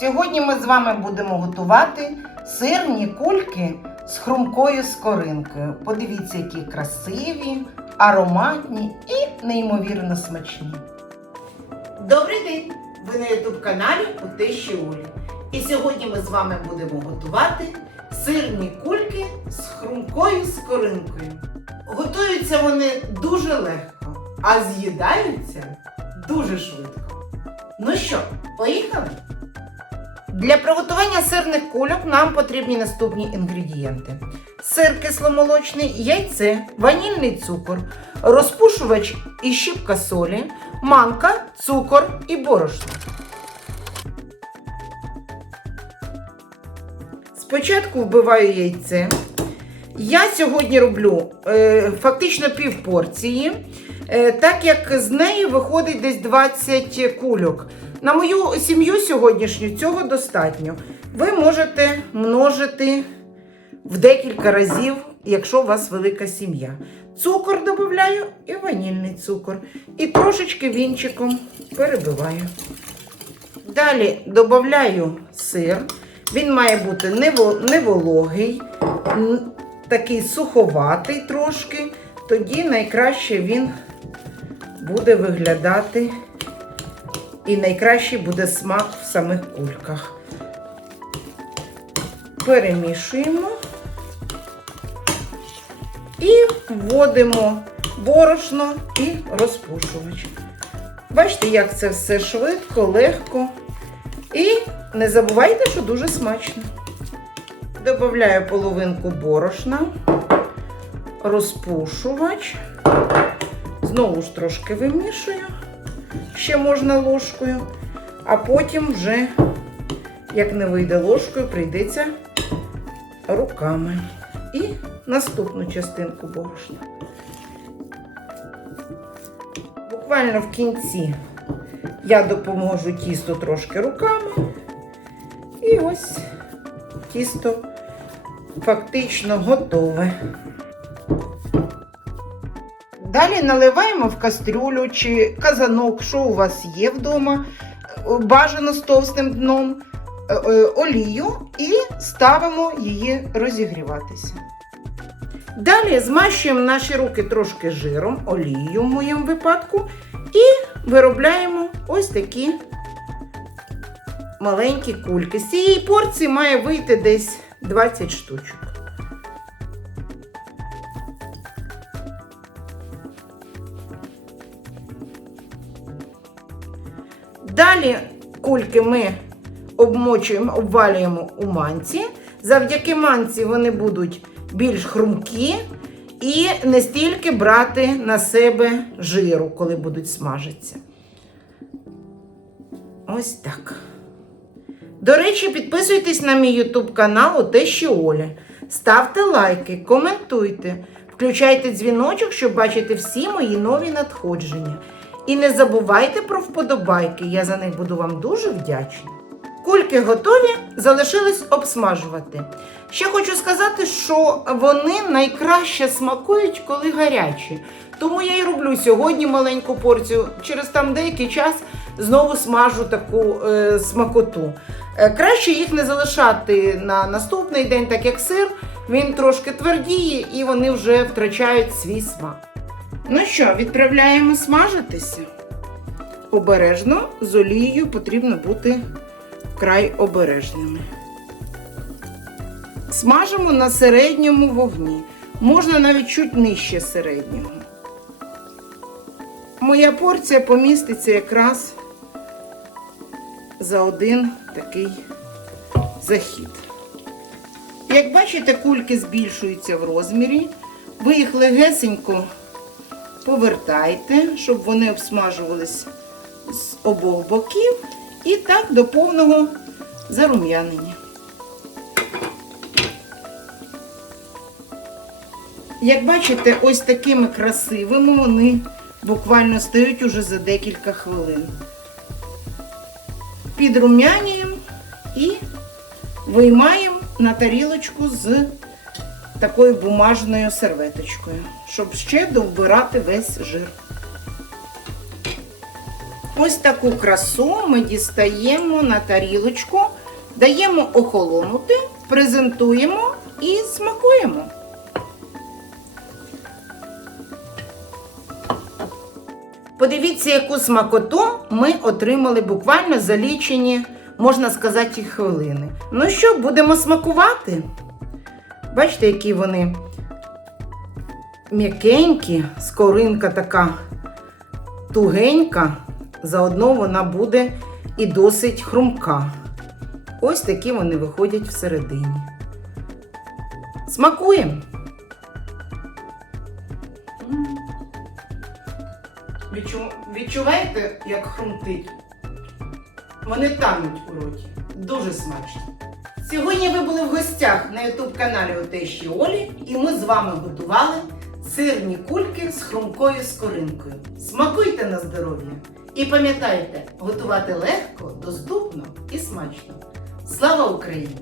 Сьогодні ми з вами будемо готувати сирні кульки з хрумкою скоринкою. Подивіться, які красиві, ароматні і неймовірно смачні. Добрий день! Ви на youtube каналі у Олі. І сьогодні ми з вами будемо готувати сирні кульки з хрумкою скоринкою. Готуються вони дуже легко, а з'їдаються дуже швидко. Ну що, поїхали? Для приготування сирних кульок нам потрібні наступні інгредієнти: сир кисломолочний, яйце, ванільний цукор, розпушувач і щіпка солі, манка, цукор і борошно. Спочатку вбиваю яйце. Я сьогодні роблю е, фактично пів порції, е, так як з неї виходить десь 20 кульок. На мою сім'ю сьогоднішню цього достатньо. Ви можете множити в декілька разів, якщо у вас велика сім'я. Цукор додаю і ванільний цукор. І трошечки вінчиком перебиваю. Далі додаю сир. Він має бути не такий суховатий трошки. Тоді найкраще він буде виглядати і найкращий буде смак в самих кульках. Перемішуємо і вводимо борошно і розпушувач. Бачите, як це все швидко, легко. І не забувайте, що дуже смачно. Добавляю половинку борошна, розпушувач. Знову ж трошки вимішую. Ще можна ложкою, а потім вже, як не вийде ложкою, прийдеться руками. І наступну частинку борошна. Буквально в кінці я допоможу тісто трошки руками. І ось тісто фактично готове. Далі наливаємо в кастрюлю чи казанок, що у вас є вдома, е, бажано з товстим дном, е, е, олію і ставимо її розігріватися. Далі змащуємо наші руки трошки жиром, олією в моєму випадку, і виробляємо ось такі маленькі кульки. З цієї порції має вийти десь 20 штучок. Далі кульки ми обмочуємо, обвалюємо у манці. Завдяки манці вони будуть більш хрумкі і не стільки брати на себе жиру, коли будуть смажитися. Ось так. До речі, підписуйтесь на мій YouTube канал «Оте що Оля. Ставте лайки, коментуйте, включайте дзвіночок, щоб бачити всі мої нові надходження. І не забувайте про вподобайки, я за них буду вам дуже вдячна. Кульки готові, залишилось обсмажувати. Ще хочу сказати, що вони найкраще смакують, коли гарячі. Тому я і роблю сьогодні маленьку порцію. Через там деякий час знову смажу таку е, смакоту. Е, краще їх не залишати на наступний день, так як сир, він трошки твердіє і вони вже втрачають свій смак. Ну що, відправляємо смажитися. Обережно з олією потрібно бути вкрай обережними. Смажимо на середньому вогні. Можна навіть чуть нижче середнього. Моя порція поміститься якраз за один такий захід. Як бачите, кульки збільшуються в розмірі. Ви їх легесенько повертайте, щоб вони обсмажувались з обох боків. І так до повного зарум'янення. Як бачите, ось такими красивими вони буквально стають уже за декілька хвилин. Підрум'янюємо і виймаємо на тарілочку з такою бумажною серветочкою, щоб ще довбирати весь жир. Ось таку красу ми дістаємо на тарілочку, даємо охолонути, презентуємо і смакуємо. Подивіться, яку смакоту ми отримали буквально за лічені, можна сказати, хвилини. Ну що, будемо смакувати? Бачите, які вони м'якенькі, скоринка така тугенька, заодно вона буде і досить хрумка. Ось такі вони виходять всередині. Смакуємо. Відчу- Відчуваєте, як хрумтить? Вони тануть у роті. Дуже смачно. Сьогодні ви були в гостях на ютуб каналі Отещі Олі, і ми з вами готували сирні кульки з хрумкою скоринкою. Смакуйте на здоров'я! І пам'ятайте, готувати легко, доступно і смачно. Слава Україні!